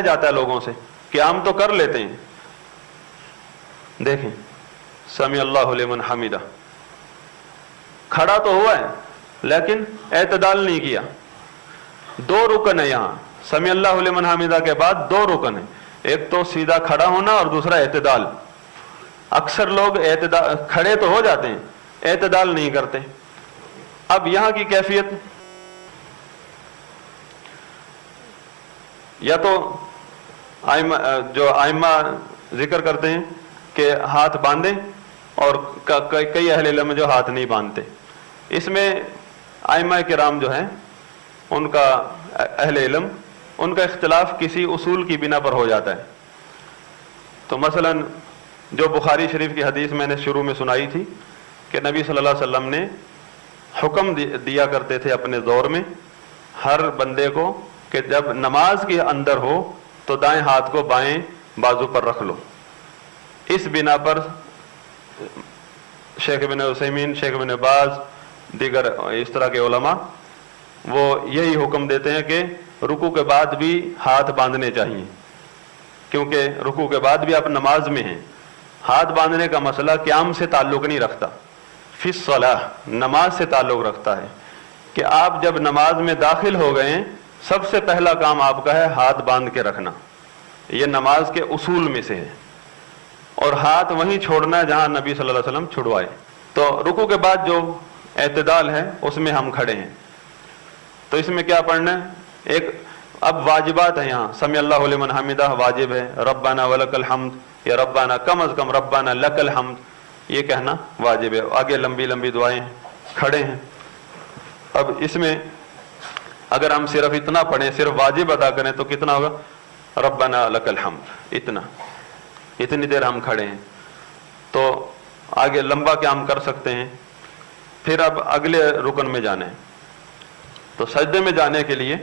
جاتا ہے لوگوں سے کہ ہم تو کر لیتے ہیں. دیکھیں سمیع اللہ لمن حمیدہ، کھڑا تو ہوا ہے لیکن اعتدال نہیں کیا. دو رکن ہے یہاں، سمیع اللہ لمن حمیدہ کے بعد دو رکن ہیں، ایک تو سیدھا کھڑا ہونا اور دوسرا اعتدال. اکثر لوگ اعتدال کھڑے تو ہو جاتے ہیں، اعتدال نہیں کرتے. اب یہاں کی کیفیت یا تو جو ائمہ ذکر کرتے ہیں کہ ہاتھ باندھیں، اور کئی اہل علم جو ہاتھ نہیں باندھتے. اس میں ائمہ کرام جو ہیں ان کا اہل علم ان کا اختلاف کسی اصول کی بنا پر ہو جاتا ہے. تو مثلا جو بخاری شریف کی حدیث میں نے شروع میں سنائی تھی کہ نبی صلی اللہ علیہ وسلم نے حکم دیا کرتے تھے اپنے دور میں ہر بندے کو کہ جب نماز کے اندر ہو تو دائیں ہاتھ کو بائیں بازو پر رکھ لو. اس بنا پر شیخ ابن عثیمین، شیخ ابن باز، دیگر اس طرح کے علماء وہ یہی حکم دیتے ہیں کہ رکوع کے بعد بھی ہاتھ باندھنے چاہیے، کیونکہ رکوع کے بعد بھی آپ نماز میں ہیں. ہاتھ باندھنے کا مسئلہ قیام سے تعلق نہیں رکھتا، فی الصلاۃ نماز سے تعلق رکھتا ہے کہ آپ جب نماز میں داخل ہو گئے ہیں سب سے پہلا کام آپ کا ہے ہاتھ باندھ کے رکھنا. یہ نماز کے اصول میں سے ہے، اور ہاتھ وہیں چھوڑنا ہے جہاں نبی صلی اللہ علیہ وسلم چھڑوائے. تو رکوع کے بعد جو اعتدال ہے اس میں ہم کھڑے ہیں. تو اس میں کیا پڑھنا ہے؟ ایک اب واجبات ہیں یہاں، سمیع اللہ لمن حمیدہ واجب ہے، ربنا ولک الحمد یا ربنا کم از کم ربنا لک الحمد یہ کہنا واجب ہے. آگے لمبی لمبی دعائیں ہیں، کھڑے ہیں. اب اس میں اگر ہم صرف اتنا پڑھیں، صرف واجب ادا کریں تو کتنا ہوگا؟ ربنا لک الحمد. اتنی دیر ہم کھڑے ہیں. تو آگے لمبا کیا ہم کر سکتے ہیں. پھر اب اگلے رکن میں جانے ہیں. تو سجدے میں جانے کے لیے